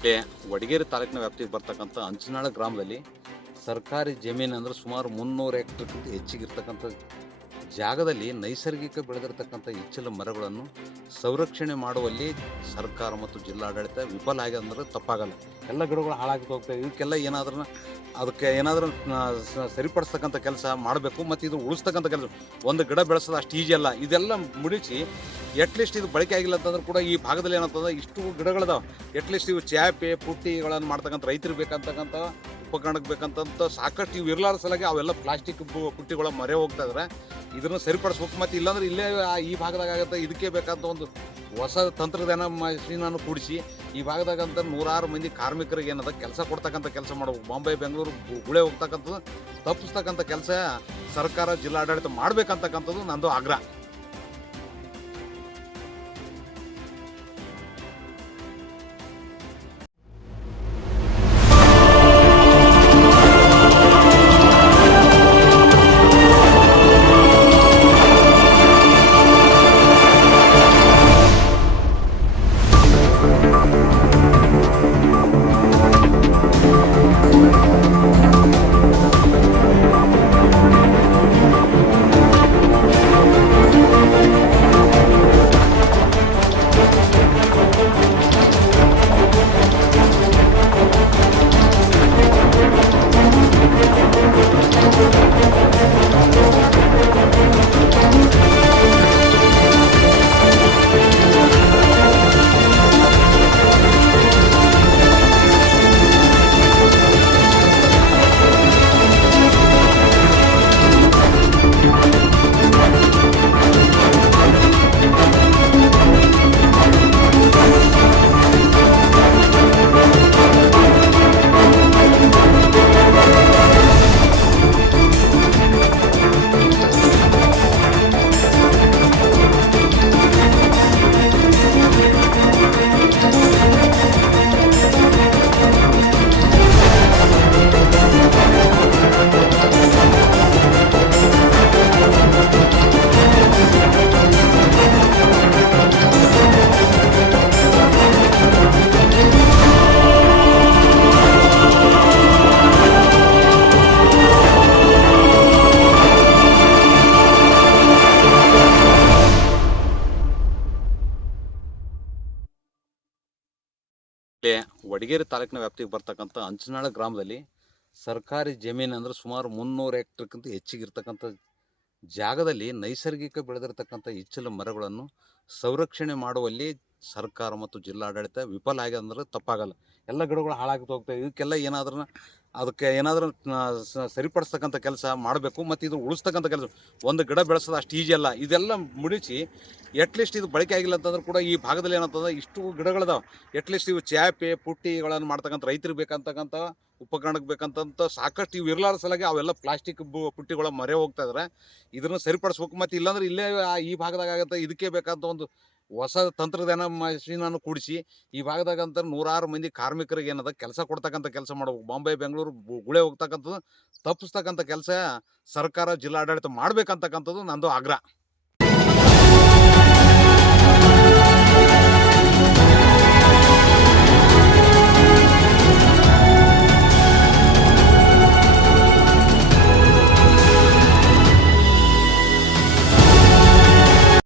ಇಲ್ಲಿ ವಡಗೇರಿ ತಾಲೂಕಿನ ವ್ಯಾಪ್ತಿಗೆ ಬರ್ತಕ್ಕಂಥ ಅಂಚನಾಳ ಗ್ರಾಮದಲ್ಲಿ ಸರ್ಕಾರಿ ಜಮೀನು ಅಂದ್ರೆ ಸುಮಾರು 300 ಹೆಕ್ಟರ್ಗಿಂತ ಹೆಚ್ಚಿಗಿರ್ತಕ್ಕಂಥ ಜಾಗದಲ್ಲಿ ನೈಸರ್ಗಿಕ ಬೆಳೆದಿರತಕ್ಕಂಥ ಇಚ್ಚಲ ಮರಗಳನ್ನು ಸಂರಕ್ಷಣೆ ಮಾಡುವಲ್ಲಿ ಸರ್ಕಾರ ಮತ್ತು ಜಿಲ್ಲಾಡಳಿತ ವಿಫಲ ಆಗಿದೆ ಅಂದ್ರೆ ತಪ್ಪಾಗಲ್ಲ. ಎಲ್ಲ ಗಿಡಗಳು ಹಾಳಾಗ್ತಾ ಹೋಗ್ತವೆ. ಇದಕ್ಕೆಲ್ಲ ಏನಾದ್ರೂ ಅದಕ್ಕೆ ಏನಾದರೂ ಸರಿಪಡಿಸ್ತಕ್ಕಂಥ ಕೆಲಸ ಮಾಡಬೇಕು ಮತ್ತು ಇದು ಉಳಿಸ್ತಕ್ಕಂಥ ಕೆಲಸ. ಒಂದು ಗಿಡ ಬೆಳೆಸೋದು ಅಷ್ಟು ಈಜಿ ಅಲ್ಲ. ಇದೆಲ್ಲ ಮುಡಿಸಿ ಎಟ್ಲೀಸ್ಟ್ ಇದು ಬಳಕೆ ಆಗಿಲ್ಲ ಅಂತಂದ್ರೆ ಕೂಡ ಈ ಭಾಗದಲ್ಲಿ ಏನಂತಂದ್ರೆ ಇಷ್ಟು ಗಿಡಗಳಿದಾವೆ. ಎಟ್ಲೀಸ್ಟ್ ಇವು ಚಾಪೆ ಪುಟ್ಟಿಗಳನ್ನು ಮಾಡ್ತಕ್ಕಂಥ ರೈತರಿಗೆ ಬೇಕಂತಕ್ಕಂಥ ಉಪಕರಣಕ್ಕೆ ಬೇಕಂತ ಸಾಕಷ್ಟು ಇವು ಇರಲಾರ ಸಲಾಗಿ ಅವೆಲ್ಲ ಪ್ಲಾಸ್ಟಿಕ್ ಪುಟ್ಟಿಗಳ ಮರೆ ಹೋಗ್ತಾ ಇದ್ದಾರೆ. ಇದನ್ನು ಸರಿಪಡಿಸ್ಬೇಕು. ಮತ್ತು ಇಲ್ಲಾಂದ್ರೆ ಇಲ್ಲೇ ಈ ಭಾಗದಾಗ ಆಗುತ್ತೆ. ಇದಕ್ಕೆ ಬೇಕಂತ ಒಂದು ಹೊಸ ತಂತ್ರಜ್ಞಾನ ಮಷೀನನ್ನು ಕೂಡಿಸಿ ಈ ಭಾಗದಾಗಂತ 100 ಮಂದಿ ಕಾರ್ಮಿಕರಿಗೆ ಏನದ ಕೆಲಸ ಕೊಡ್ತಕ್ಕಂಥ ಕೆಲಸ ಮಾಡಬೇಕು. ಬಾಂಬೆ ಬೆಂಗಳೂರು ಗುಳೆ ಹೋಗ್ತಕ್ಕಂಥದ್ದು ತಪ್ಪಿಸ್ತಕ್ಕಂಥ ಕೆಲಸ ಸರ್ಕಾರ ಜಿಲ್ಲಾಡಳಿತ ಮಾಡ್ಬೇಕಂತಕ್ಕಂಥದ್ದು ನಂದು ಆಗ್ರಹ. ಇಲ್ಲಿ ವಡಗೇರಿ ತಾಲೂಕಿನ ವ್ಯಾಪ್ತಿಗೆ ಬರ್ತಕ್ಕಂಥ ಅಂಚನಾಳ ಗ್ರಾಮದಲ್ಲಿ ಸರ್ಕಾರಿ ಜಮೀನು ಅಂದ್ರೆ ಸುಮಾರು 300 ಹೆಕ್ಟರ್ಗಿಂತ ಹೆಚ್ಚಿಗಿರ್ತಕ್ಕಂಥ ಜಾಗದಲ್ಲಿ ನೈಸರ್ಗಿಕ ಬೆಳೆದಿರತಕ್ಕಂಥ ಇಚ್ಚಲ ಮರಗಳನ್ನು ಸಂರಕ್ಷಣೆ ಮಾಡುವಲ್ಲಿ ಸರ್ಕಾರ ಮತ್ತು ಜಿಲ್ಲಾಡಳಿತ ವಿಫಲ ಆಗಿದೆ ಅಂದ್ರೆ ತಪ್ಪಾಗಲ್ಲ. ಎಲ್ಲ ಗಿಡಗಳು ಹಾಳಾಗ್ತಾ ಹೋಗ್ತವೆ. ಇದಕ್ಕೆಲ್ಲ ಏನಾದರೂ ಸರಿಪಡಿಸ್ತಕ್ಕಂಥ ಕೆಲಸ ಮಾಡಬೇಕು ಮತ್ತು ಇದು ಉಳಿಸ್ತಕ್ಕಂಥ ಕೆಲಸ. ಒಂದು ಗಿಡ ಬೆಳೆಸೋದು ಅಷ್ಟು ಈಜಿ ಅಲ್ಲ. ಇದೆಲ್ಲ ಮುಡಿಸಿ ಎಟ್ಲೀಸ್ಟ್ ಇದು ಬಳಕೆ ಆಗಿಲ್ಲ ಅಂತಂದ್ರೆ ಕೂಡ ಈ ಭಾಗದಲ್ಲಿ ಏನಂತಂದ್ರೆ ಇಷ್ಟು ಗಿಡಗಳಿದಾವೆ. ಎಟ್ಲೀಸ್ಟ್ ಇವು ಚಾಪೆ ಪುಟ್ಟಿಗಳನ್ನು ಮಾಡ್ತಕ್ಕಂಥ ರೈತರಿಗೆ ಬೇಕಂತಕ್ಕಂಥ ಉಪಕರಣಕ್ಕೆ ಬೇಕಂತ ಸಾಕಷ್ಟು ಇವು ಇರಲಾರ ಸಲಾಗಿ ಅವೆಲ್ಲ ಪ್ಲಾಸ್ಟಿಕ್ ಪುಟ್ಟಿಗಳ ಮರೆ ಹೋಗ್ತಾ ಇದ್ದಾರೆ. ಇದನ್ನು ಸರಿಪಡಿಸ್ಬೇಕು. ಮತ್ತು ಇಲ್ಲಾಂದ್ರೆ ಇಲ್ಲೇ ಈ ಭಾಗದಾಗ ಆಗುತ್ತೆ. ಇದಕ್ಕೆ ಬೇಕಂತ ಒಂದು ಹೊಸ ತಂತ್ರಜ್ಞಾನ ಮಷೀನನ್ನು ಕೂಡಿಸಿ ಈ ಭಾಗದಾಗಂತ 100 ಮಂದಿ ಕಾರ್ಮಿಕರಿಗೆ ಏನದ ಕೆಲಸ ಕೊಡ್ತಕ್ಕಂಥ ಕೆಲಸ ಮಾಡಬೇಕು. ಬಾಂಬೆ ಬೆಂಗಳೂರು ಗುಳೆ ಹೋಗ್ತಕ್ಕಂಥದ್ದು ತಪ್ಪಿಸ್ತಕ್ಕಂಥ ಕೆಲಸ ಸರ್ಕಾರ ಜಿಲ್ಲಾಡಳಿತ ಮಾಡ್ಬೇಕಂತಕ್ಕಂಥದ್ದು ನಂದು ಆಗ್ರಹ.